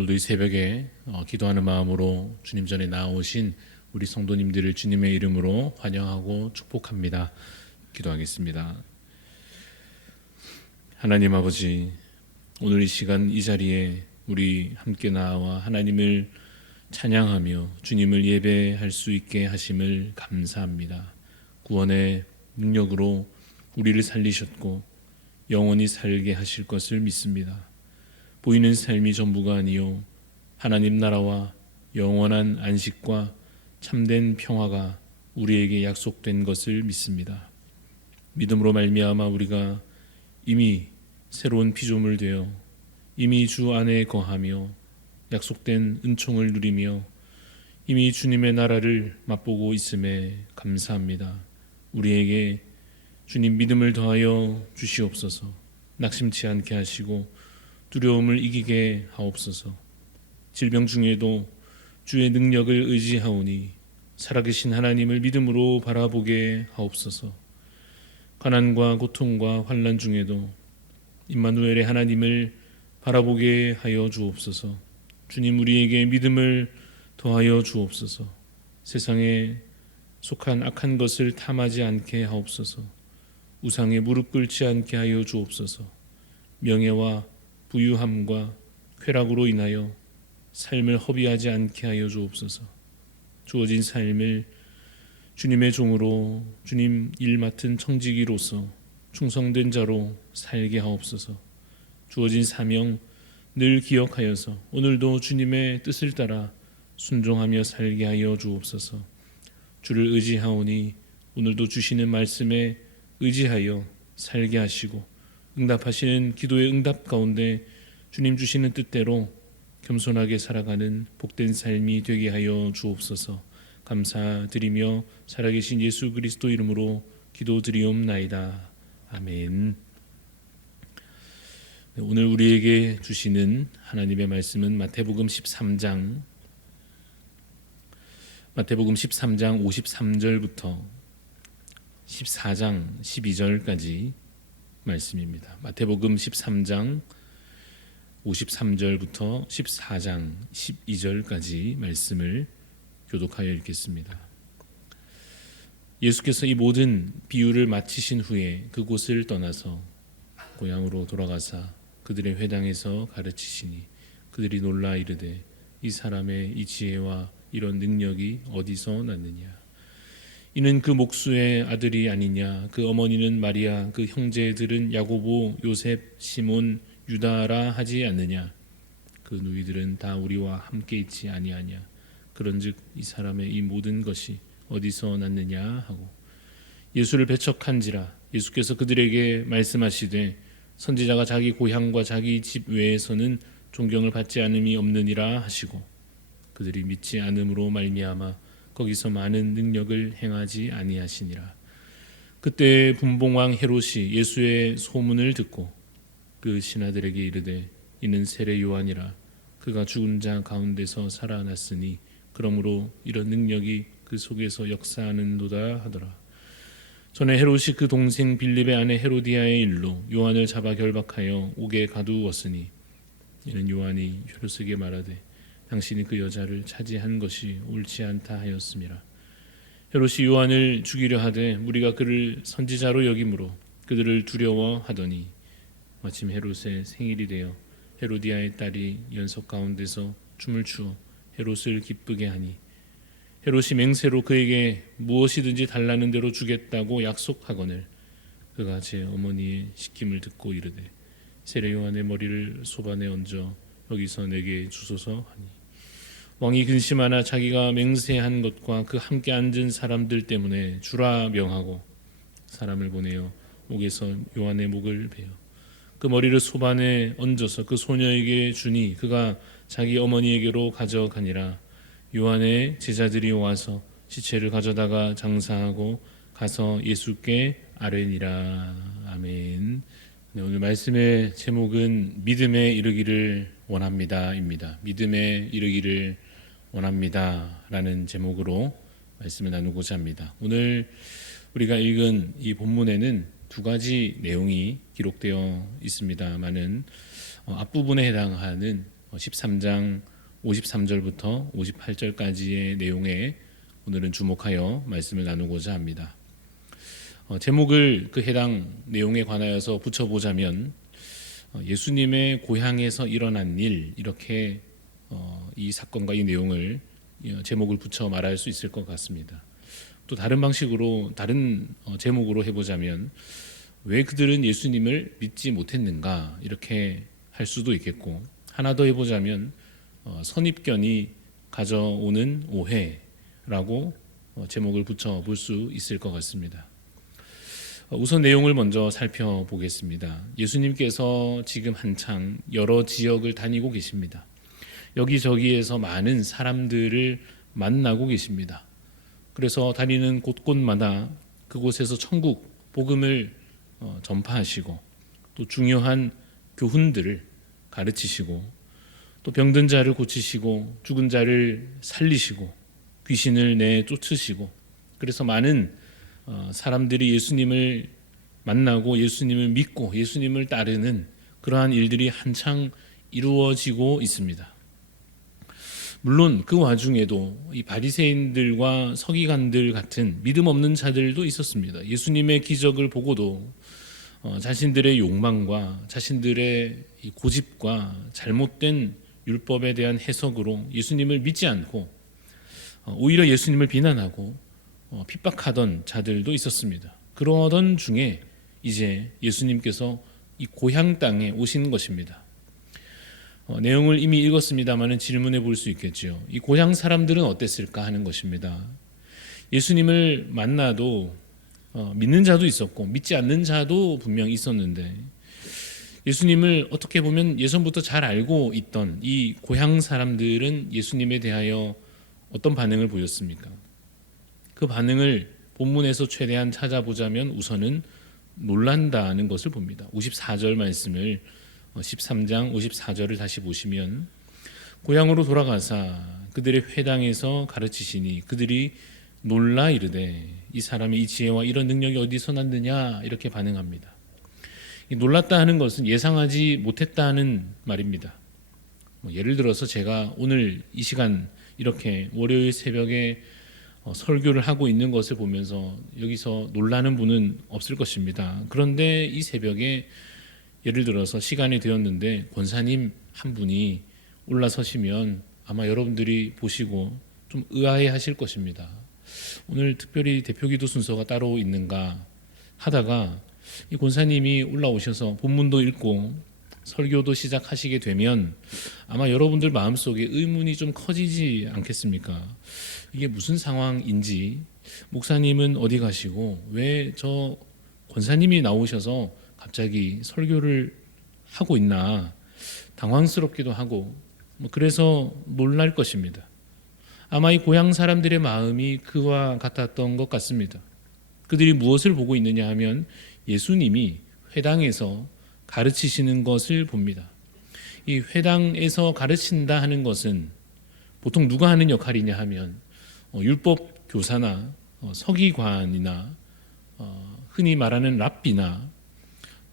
오늘도 이 새벽에 기도하는 마음으로 주님 전에 나오신 우리 성도님들을 주님의 이름으로 환영하고 축복합니다. 기도하겠습니다. 하나님 아버지, 오늘 이 시간 이 자리에 우리 함께 나와 하나님을 찬양하며 주님을 예배할 수 있게 하심을 감사합니다. 구원의 능력으로 우리를 살리셨고 영원히 살게 하실 것을 믿습니다. 보이는 삶이 전부가 아니요 하나님 나라와 영원한 안식과 참된 평화가 우리에게 약속된 것을 믿습니다. 믿음으로 말미암아 우리가 이미 새로운 피조물 되어 이미 주 안에 거하며 약속된 은총을 누리며 이미 주님의 나라를 맛보고 있음에 감사합니다. 우리에게 주님 믿음을 더하여 주시옵소서. 낙심치 않게 하시고 두려움을 이기게 하옵소서. 질병 중에도 주의 능력을 의지하오니 살아계신 하나님을 믿음으로 바라보게 하옵소서. 가난과 고통과 환난 중에도 임마누엘의 하나님을 바라보게 하여 주옵소서. 주님, 우리에게 믿음을 더하여 주옵소서. 세상에 속한 악한 것을 탐하지 않게 하옵소서. 우상에 무릎 꿇지 않게 하여 주옵소서. 명예와 부유함과 쾌락으로 인하여 삶을 허비하지 않게 하여 주옵소서. 주어진 삶을 주님의 종으로 주님 일 맡은 청지기로서 충성된 자로 살게 하옵소서. 주어진 사명 늘 기억하여서 오늘도 주님의 뜻을 따라 순종하며 살게 하여 주옵소서. 주를 의지하오니 오늘도 주시는 말씀에 의지하여 살게 하시고 응답하시는 기도의 응답 가운데 주님 주시는 뜻대로 겸손하게 살아가는 복된 삶이 되게 하여 주옵소서. 감사드리며 살아계신 예수 그리스도 이름으로 기도드리옵나이다. 아멘. 오늘 우리에게 주시는 하나님의 말씀은 마태복음 13장 53절부터 14장 12절까지 말씀입니다. 마태복음 13장 53절부터 14장 12절까지 말씀을 교독하여 읽겠습니다. 예수께서 이 모든 비유를 마치신 후에 그곳을 떠나서 고향으로 돌아가사 그들의 회당에서 가르치시니 그들이 놀라 이르되 이 사람의 이 지혜와 이런 능력이 어디서 났느냐. 이는 그 목수의 아들이 아니냐. 그 어머니는 마리아, 그 형제들은 야고보, 요셉, 시몬, 유다라 하지 않느냐. 그 누이들은 다 우리와 함께 있지 아니하냐. 그런즉 이 사람의 이 모든 것이 어디서 났느냐 하고 예수를 배척한지라. 예수께서 그들에게 말씀하시되 선지자가 자기 고향과 자기 집 외에서는 존경을 받지 않음이 없느니라 하시고 그들이 믿지 않음으로 말미암아 거기서 많은 능력을 행하지 아니하시니라. 그때 분봉왕 헤롯이 예수의 소문을 듣고 그 신하들에게 이르되 이는 세례 요한이라. 그가 죽은 자 가운데서 살아났으니 그러므로 이런 능력이 그 속에서 역사하는도다 하더라. 전에 헤롯이 그 동생 빌립의 아내 헤로디아의 일로 요한을 잡아 결박하여 옥에 가두었으니 이는 요한이 헤롯에게 말하되 당신이 그 여자를 차지한 것이 옳지 않다 하였음이라. 헤롯이 요한을 죽이려 하되 무리가 그를 선지자로 여김으로 그들을 두려워하더니 마침 헤롯의 생일이 되어 헤로디아의 딸이 연석 가운데서 춤을 추어 헤롯을 기쁘게 하니 헤롯이 맹세로 그에게 무엇이든지 달라는 대로 주겠다고 약속하거늘 그가 제 어머니의 시킴을 듣고 이르되 세례 요한의 머리를 소반에 얹어 여기서 내게 주소서 하니 왕이 근심하나 자기가 맹세한 것과 그 함께 앉은 사람들 때문에 주라 명하고 사람을 보내어 옥에서 요한의 목을 베어 그 머리를 소반에 얹어서 그 소녀에게 주니 그가 자기 어머니에게로 가져가니라. 요한의 제자들이 와서 시체를 가져다가 장사하고 가서 예수께 아뢰니라. 아멘. 네, 오늘 말씀의 제목은 믿음에 이르기를 원합니다입니다. 믿음에 이르기를 원합니다 라는 제목으로 말씀을 나누고자 합니다. 오늘 우리가 읽은 이 본문에는 두 가지 내용이 기록되어 있습니다만은 앞부분에 해당하는 13장 53절부터 58절까지의 내용에 오늘은 주목하여 말씀을 나누고자 합니다. 제목을 그 해당 내용에 관하여서 붙여보자면 예수님의 고향에서 일어난 일, 이렇게 이 사건과 이 내용을 제목을 붙여 말할 수 있을 것 같습니다. 또 다른 방식으로, 다른 제목으로 해보자면 왜 그들은 예수님을 믿지 못했는가, 이렇게 할 수도 있겠고, 하나 더 해보자면 선입견이 가져오는 오해라고 제목을 붙여 볼 수 있을 것 같습니다. 우선 내용을 먼저 살펴보겠습니다. 예수님께서 지금 한창 여러 지역을 다니고 계십니다. 여기저기에서 많은 사람들을 만나고 계십니다. 그래서 다니는 곳곳마다 그곳에서 천국 복음을 전파하시고, 또 중요한 교훈들을 가르치시고, 또 병든 자를 고치시고, 죽은 자를 살리시고, 귀신을 내쫓으시고, 그래서 많은 사람들이 예수님을 만나고 예수님을 믿고 예수님을 따르는 그러한 일들이 한창 이루어지고 있습니다. 물론 그 와중에도 이 바리새인들과 서기관들 같은 믿음 없는 자들도 있었습니다. 예수님의 기적을 보고도 자신들의 욕망과 자신들의 고집과 잘못된 율법에 대한 해석으로 예수님을 믿지 않고 오히려 예수님을 비난하고 핍박하던 자들도 있었습니다. 그러던 중에 이제 예수님께서 이 고향 땅에 오신 것입니다. 내용을 이미 읽었습니다만 질문해 볼 수 있겠죠. 이 고향 사람들은 어땠을까 하는 것입니다. 예수님을 만나도 믿는 자도 있었고 믿지 않는 자도 분명 있었는데, 예수님을 어떻게 보면 예전부터 잘 알고 있던 이 고향 사람들은 예수님에 대하여 어떤 반응을 보였습니까? 그 반응을 본문에서 최대한 찾아보자면 우선은 놀란다는 것을 봅니다. 54절 말씀을 13장 54절을 다시 보시면, 고향으로 돌아가사 그들의 회당에서 가르치시니 그들이 놀라 이르되 이 사람의 이 지혜와 이런 능력이 어디서 났느냐, 이렇게 반응합니다. 이 놀랐다 하는 것은 예상하지 못했다는 말입니다. 예를 들어서 제가 오늘 이 시간 이렇게 월요일 새벽에 설교를 하고 있는 것을 보면서 여기서 놀라는 분은 없을 것입니다. 그런데 이 새벽에 예를 들어서 시간이 되었는데 권사님 한 분이 올라서시면 아마 여러분들이 보시고 좀 의아해 하실 것입니다. 오늘 특별히 대표기도 순서가 따로 있는가 하다가 이 권사님이 올라오셔서 본문도 읽고 설교도 시작하시게 되면 아마 여러분들 마음속에 의문이 좀 커지지 않겠습니까? 이게 무슨 상황인지, 목사님은 어디 가시고 왜 저 권사님이 나오셔서 갑자기 설교를 하고 있나, 당황스럽기도 하고 그래서 놀랄 것입니다. 아마 이 고향 사람들의 마음이 그와 같았던 것 같습니다. 그들이 무엇을 보고 있느냐 하면 예수님이 회당에서 가르치시는 것을 봅니다. 이 회당에서 가르친다 하는 것은 보통 누가 하는 역할이냐 하면 율법 교사나 서기관이나 흔히 말하는 랍비나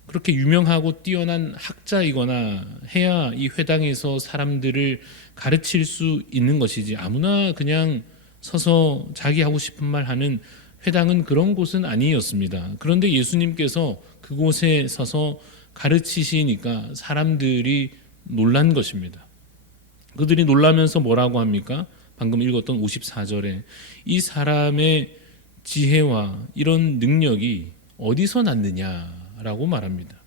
그렇게 유명하고 뛰어난 학자이거나 해야 이 회당에서 사람들을 가르칠 수 있는 것이지, 아무나 그냥 서서 자기 하고 싶은 말 하는 회당은 그런 곳은 아니었습니다. 그런데 예수님께서 그곳에 서서 가르치시니까 사람들이 놀란 것입니다. 그들이 놀라면서 뭐라고 합니까? 방금 읽었던 54절에 이 사람의 지혜와 이런 능력이 어디서 났느냐라고 말합니다.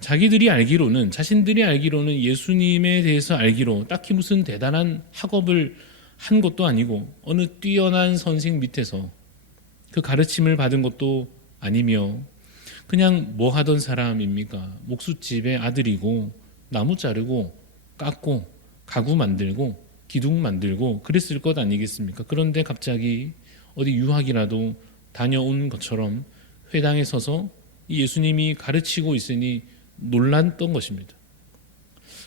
자신들이 알기로는 예수님에 대해서 알기로 딱히 무슨 대단한 학업을 한 것도 아니고 어느 뛰어난 선생 밑에서 그 가르침을 받은 것도 아니며 그냥 뭐 하던 사람입니까? 목수집의 아들이고 나무 자르고 깎고 가구 만들고 기둥 만들고 그랬을 것 아니겠습니까? 그런데 갑자기 어디 유학이라도 다녀온 것처럼 회당에 서서 예수님이 가르치고 있으니 놀랐던 것입니다.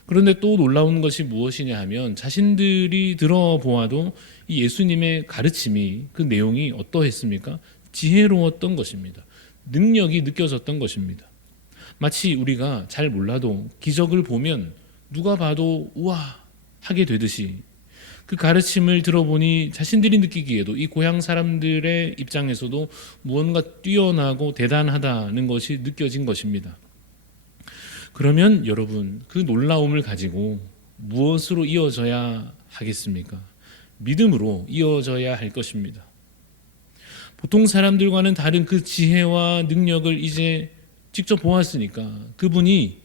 그런데 또 놀라운 것이 무엇이냐 하면 자신들이 들어보아도 이 예수님의 가르침이, 그 내용이 어떠했습니까? 지혜로웠던 것입니다. 능력이 느껴졌던 것입니다. 마치 우리가 잘 몰라도 기적을 보면 누가 봐도 우와 하게 되듯이 그 가르침을 들어보니 자신들이 느끼기에도 이 고향 사람들의 입장에서도 무언가 뛰어나고 대단하다는 것이 느껴진 것입니다. 그러면 여러분, 그 놀라움을 가지고 무엇으로 이어져야 하겠습니까? 믿음으로 이어져야 할 것입니다. 보통 사람들과는 다른 그 지혜와 능력을 이제 직접 보았으니까 그분이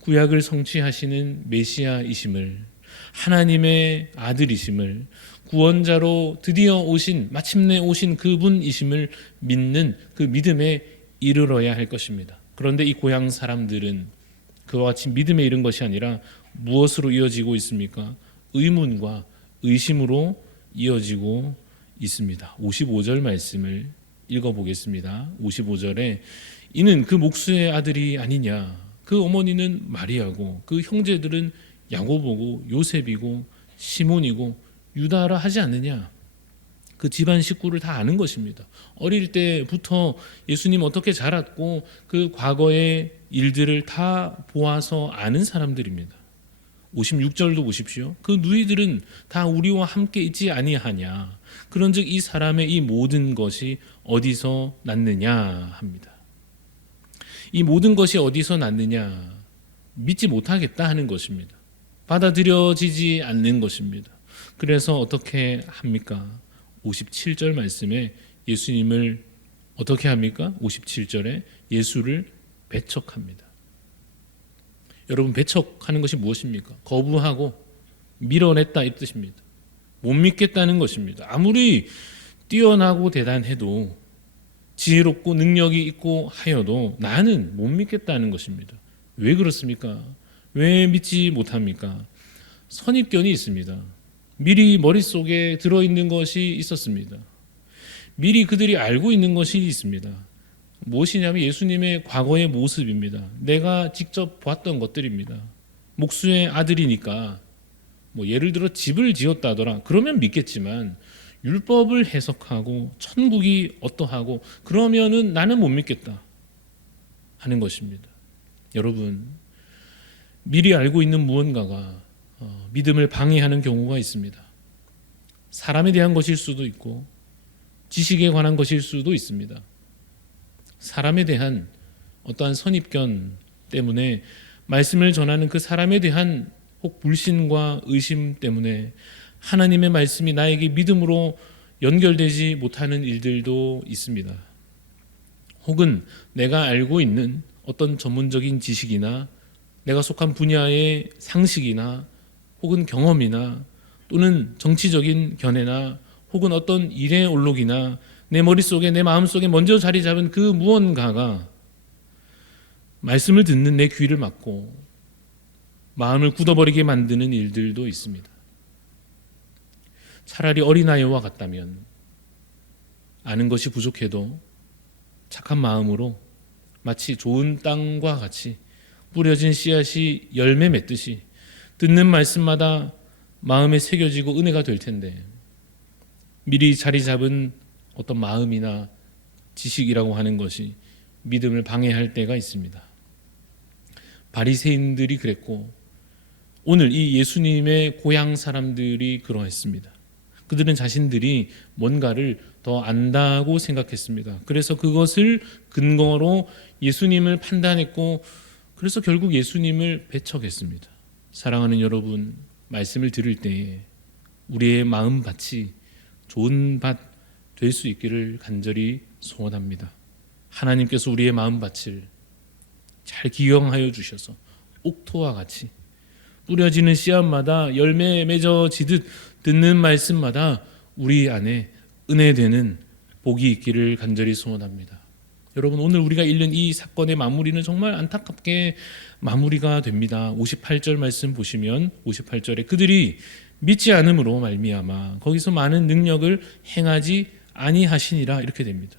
구약을 성취하시는 메시아이심을, 하나님의 아들이심을, 구원자로 드디어 오신, 마침내 오신 그분이심을 믿는 그 믿음에 이르러야 할 것입니다. 그런데 이 고향 사람들은 그와 같이 믿음에 이른 것이 아니라 무엇으로 이어지고 있습니까? 의문과 의심으로 이어지고 있습니다. 55절 말씀을 읽어보겠습니다. 55절에 이는 그 목수의 아들이 아니냐, 그 어머니는 마리아고 그 형제들은 야고보고 요셉이고 시몬이고 유다라 하지 않느냐. 그 집안 식구를 다 아는 것입니다. 어릴 때부터 예수님 어떻게 자랐고 그 과거의 일들을 다 보아서 아는 사람들입니다. 56절도 보십시오. 그 누이들은 다 우리와 함께 있지 아니하냐. 그런즉 이 사람의 이 모든 것이 어디서 났느냐 합니다. 이 모든 것이 어디서 났느냐? 믿지 못하겠다 하는 것입니다. 받아들여지지 않는 것입니다. 그래서 어떻게 합니까? 57절 말씀에 예수님을 어떻게 합니까? 57절에 예수를 배척합니다. 여러분, 배척하는 것이 무엇입니까? 거부하고 밀어냈다 이 뜻입니다. 못 믿겠다는 것입니다. 아무리 뛰어나고 대단해도, 지혜롭고 능력이 있고 하여도 나는 못 믿겠다는 것입니다. 왜 그렇습니까? 왜 믿지 못합니까? 선입견이 있습니다. 미리 머릿속에 들어있는 것이 있었습니다. 미리 그들이 알고 있는 것이 있습니다. 무엇이냐면 예수님의 과거의 모습입니다. 내가 직접 보았던 것들입니다. 목수의 아들이니까 예를 들어 집을 지었다더라. 그러면 믿겠지만 율법을 해석하고 천국이 어떠하고 그러면은 나는 못 믿겠다 하는 것입니다. 여러분, 미리 알고 있는 무언가가 믿음을 방해하는 경우가 있습니다. 사람에 대한 것일 수도 있고 지식에 관한 것일 수도 있습니다. 사람에 대한 어떠한 선입견 때문에 말씀을 전하는 그 사람에 대한 혹 불신과 의심 때문에 하나님의 말씀이 나에게 믿음으로 연결되지 못하는 일들도 있습니다. 혹은 내가 알고 있는 어떤 전문적인 지식이나 내가 속한 분야의 상식이나 혹은 경험이나 또는 정치적인 견해나 혹은 어떤 일의 올록이나 내 머릿속에 내 마음속에 먼저 자리 잡은 그 무언가가 말씀을 듣는 내 귀를 막고 마음을 굳어버리게 만드는 일들도 있습니다. 차라리 어린아이와 같다면 아는 것이 부족해도 착한 마음으로 마치 좋은 땅과 같이 뿌려진 씨앗이 열매 맺듯이 듣는 말씀마다 마음에 새겨지고 은혜가 될 텐데 미리 자리 잡은 어떤 마음이나 지식이라고 하는 것이 믿음을 방해할 때가 있습니다. 바리새인들이 그랬고 오늘 이 예수님의 고향 사람들이 그러했습니다. 그들은 자신들이 뭔가를 더 안다고 생각했습니다. 그래서 그것을 근거로 예수님을 판단했고 그래서 결국 예수님을 배척했습니다. 사랑하는 여러분, 말씀을 들을 때에 우리의 마음밭이 좋은 밭 될 수 있기를 간절히 소원합니다. 하나님께서 우리의 마음밭을 잘 기용하여 주셔서 옥토와 같이 뿌려지는 씨앗마다 열매 맺어지듯 듣는 말씀마다 우리 안에 은혜되는 복이 있기를 간절히 소원합니다. 여러분, 오늘 우리가 읽는 이 사건의 마무리는 정말 안타깝게 마무리가 됩니다. 58절 말씀 보시면 58절에 그들이 믿지 않음으로 말미암아 거기서 많은 능력을 행하지 아니하시니라 이렇게 됩니다.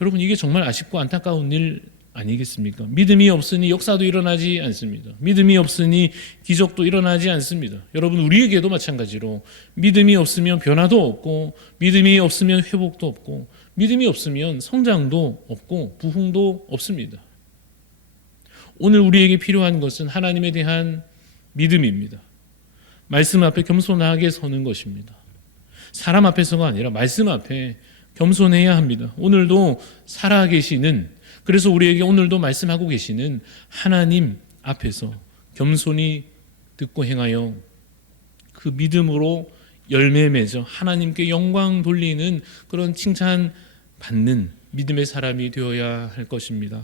여러분, 이게 정말 아쉽고 안타까운 일 아니겠습니까? 믿음이 없으니 역사도 일어나지 않습니다. 믿음이 없으니 기적도 일어나지 않습니다. 여러분, 우리에게도 마찬가지로 믿음이 없으면 변화도 없고 믿음이 없으면 회복도 없고 믿음이 없으면 성장도 없고 부흥도 없습니다. 오늘 우리에게 필요한 것은 하나님에 대한 믿음입니다. 말씀 앞에 겸손하게 서는 것입니다. 사람 앞에서가 아니라 말씀 앞에 겸손해야 합니다. 오늘도 살아계시는, 그래서 우리에게 오늘도 말씀하고 계시는 하나님 앞에서 겸손히 듣고 행하여 그 믿음으로 열매 맺어 하나님께 영광 돌리는 그런 칭찬 받는 믿음의 사람이 되어야 할 것입니다.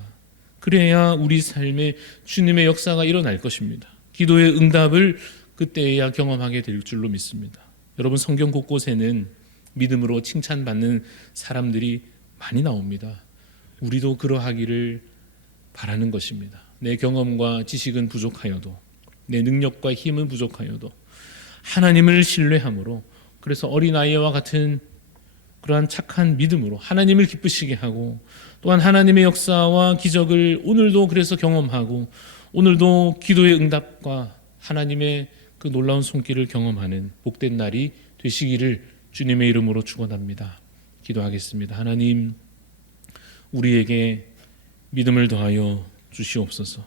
그래야 우리 삶에 주님의 역사가 일어날 것입니다. 기도의 응답을 그때야 경험하게 될 줄로 믿습니다. 여러분, 성경 곳곳에는 믿음으로 칭찬받는 사람들이 많이 나옵니다. 우리도 그러하기를 바라는 것입니다. 내 경험과 지식은 부족하여도, 내 능력과 힘은 부족하여도 하나님을 신뢰함으로, 그래서 어린아이와 같은 그러한 착한 믿음으로 하나님을 기쁘시게 하고, 또한 하나님의 역사와 기적을 오늘도 그래서 경험하고, 오늘도 기도의 응답과 하나님의 그 놀라운 손길을 경험하는 복된 날이 되시기를 주님의 이름으로 축원합니다. 기도하겠습니다. 하나님, 우리에게 믿음을 더하여 주시옵소서.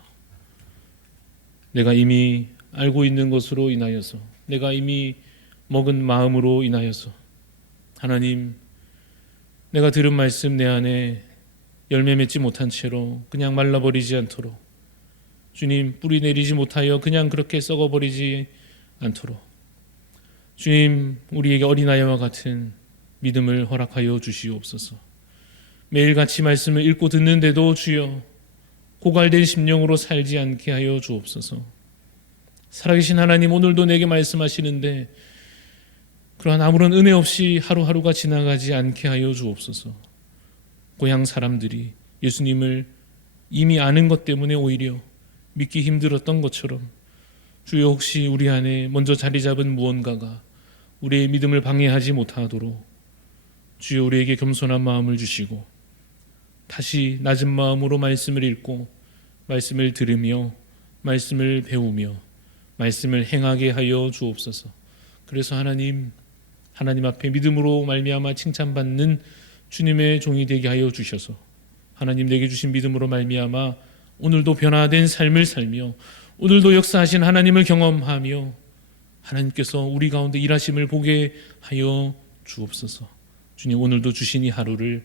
내가 이미 알고 있는 것으로 인하여서, 내가 이미 먹은 마음으로 인하여서, 하나님, 내가 들은 말씀 내 안에 열매 맺지 못한 채로 그냥 말라버리지 않도록, 주님, 뿌리 내리지 못하여 그냥 그렇게 썩어버리지 않도록 주님, 우리에게 어린아이와 같은 믿음을 허락하여 주시옵소서. 매일같이 말씀을 읽고 듣는데도 주여 고갈된 심령으로 살지 않게 하여 주옵소서. 살아계신 하나님, 오늘도 내게 말씀하시는데 그러한 아무런 은혜 없이 하루하루가 지나가지 않게 하여 주옵소서. 고향 사람들이 예수님을 이미 아는 것 때문에 오히려 믿기 힘들었던 것처럼 주여, 혹시 우리 안에 먼저 자리 잡은 무언가가 우리의 믿음을 방해하지 못하도록 주여 우리에게 겸손한 마음을 주시고 다시 낮은 마음으로 말씀을 읽고 말씀을 들으며 말씀을 배우며 말씀을 행하게 하여 주옵소서. 그래서 하나님 앞에 믿음으로 말미암아 칭찬받는 주님의 종이 되게 하여 주셔서 하나님 내게 주신 믿음으로 말미암아 오늘도 변화된 삶을 살며 오늘도 역사하신 하나님을 경험하며 하나님께서 우리 가운데 일하심을 보게 하여 주옵소서. 주님, 오늘도 주신 이 하루를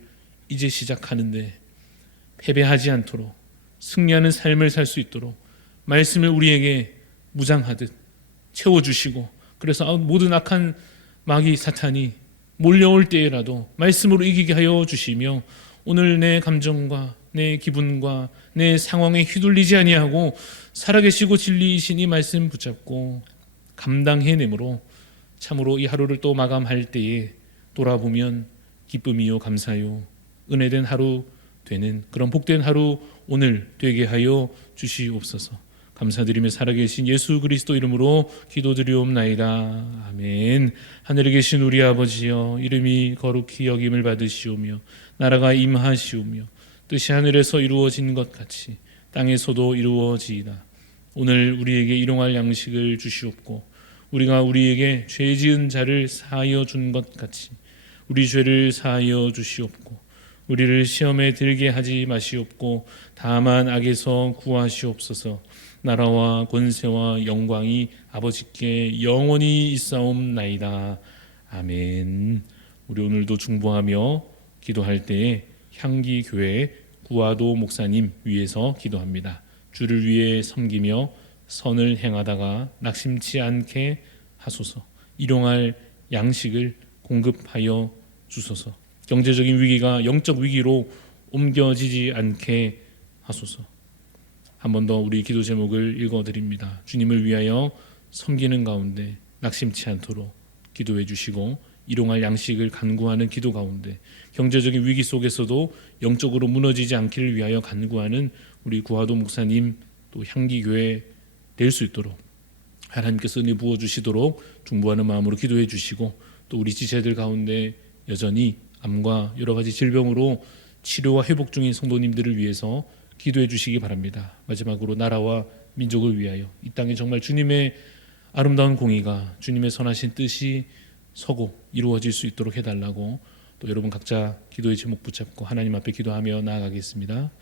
이제 시작하는데 패배하지 않도록 승리하는 삶을 살 수 있도록 말씀을 우리에게 무장하듯 채워주시고, 그래서 모든 악한 마귀 사탄이 몰려올 때라도 말씀으로 이기게 하여 주시며 오늘 내 감정과 내 기분과 내 상황에 휘둘리지 아니하고 살아계시고 진리이신 이 말씀 붙잡고 감당해내므로 참으로 이 하루를 또 마감할 때에 돌아보면 기쁨이요 감사요 은혜된 하루 되는 그런 복된 하루 오늘 되게 하여 주시옵소서. 감사드리며 살아계신 예수 그리스도 이름으로 기도드리옵나이다. 아멘. 하늘에 계신 우리 아버지여, 이름이 거룩히 여김을 받으시오며 나라가 임하시오며 뜻이 하늘에서 이루어진 것 같이 땅에서도 이루어지이다. 오늘 우리에게 일용할 양식을 주시옵고 우리가 우리에게 죄 지은 자를 사하여 준 것 같이 우리 죄를 사하여 주시옵고 우리를 시험에 들게 하지 마시옵고 다만 악에서 구하시옵소서. 나라와 권세와 영광이 아버지께 영원히 있사옵나이다. 아멘. 우리 오늘도 중보하며 기도할 때에 향기교회 구화도 목사님 위해서 기도합니다. 주를 위해 섬기며 선을 행하다가 낙심치 않게 하소서. 일용할 양식을 공급하여 주소서. 경제적인 위기가 영적 위기로 옮겨지지 않게 하소서. 한 번 더 우리 기도 제목을 읽어드립니다. 주님을 위하여 섬기는 가운데 낙심치 않도록 기도해 주시고 일용할 양식을 간구하는 기도 가운데 경제적인 위기 속에서도 영적으로 무너지지 않기를 위하여 간구하는 우리 구화도 목사님 또 향기교회 될 수 있도록 하나님께서 은혜 부어주시도록 중보하는 마음으로 기도해 주시고 또 우리 지체들 가운데 여전히 암과 여러 가지 질병으로 치료와 회복 중인 성도님들을 위해서 기도해 주시기 바랍니다. 마지막으로 나라와 민족을 위하여 이 땅에 정말 주님의 아름다운 공의가 주님의 선하신 뜻이 서고 이루어질 수 있도록 해달라고 또 여러분 각자 기도의 제목 붙잡고 하나님 앞에 기도하며 나아가겠습니다.